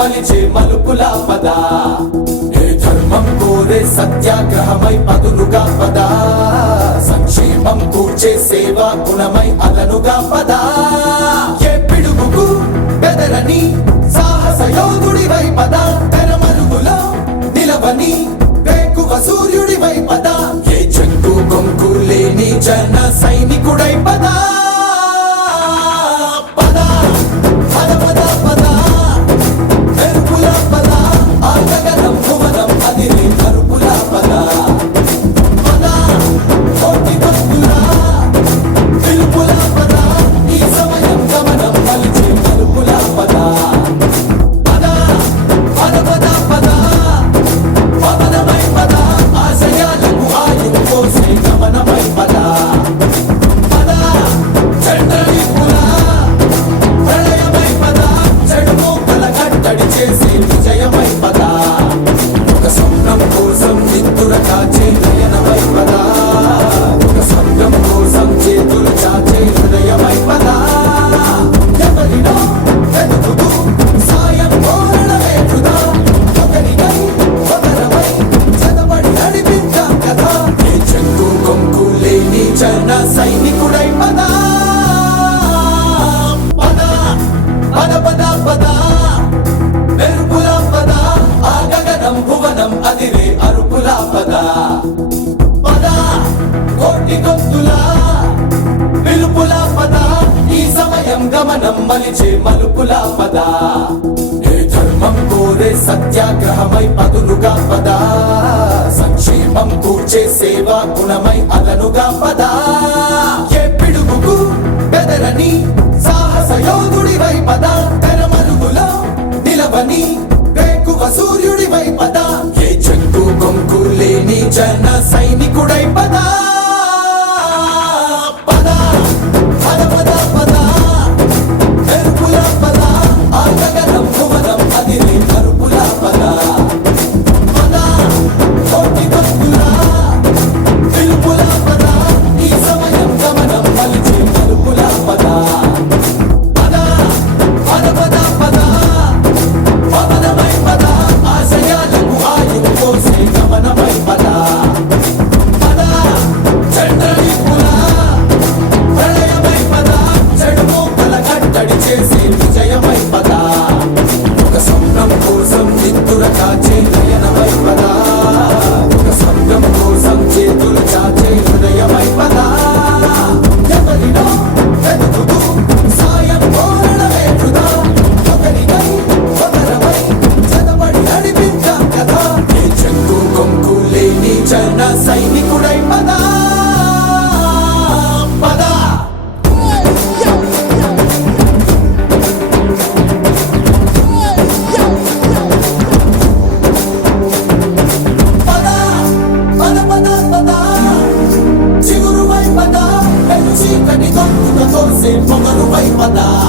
మలిచే మలుపుల పద. ఏ ధర్మం కోరే సత్యాగ్రహమై పదులుగా పద. సంక్షేమం కూర్చే సేవా గుణమై అదనుగా పద. ఏ పిడుగుకు బెదరని సాహస యోధుడి వై పద. తెరమరుగులో నిలవని వేకువ సూర్యుడి వై పద. ఏ చెంకు కొంకు లేని జన సైనికుడై పదా. నోటి గొంతులా పిలుపుల పద ఈ సమయం గమనం మలిచే మలుపుల పద. ఏ ధర్మం కోరే సత్యాగ్రహమై పదులుగా పద. సంక్షేమం కూర్చే సేవా గుణమై అదనుగా పదా. Kung ano ba'y mata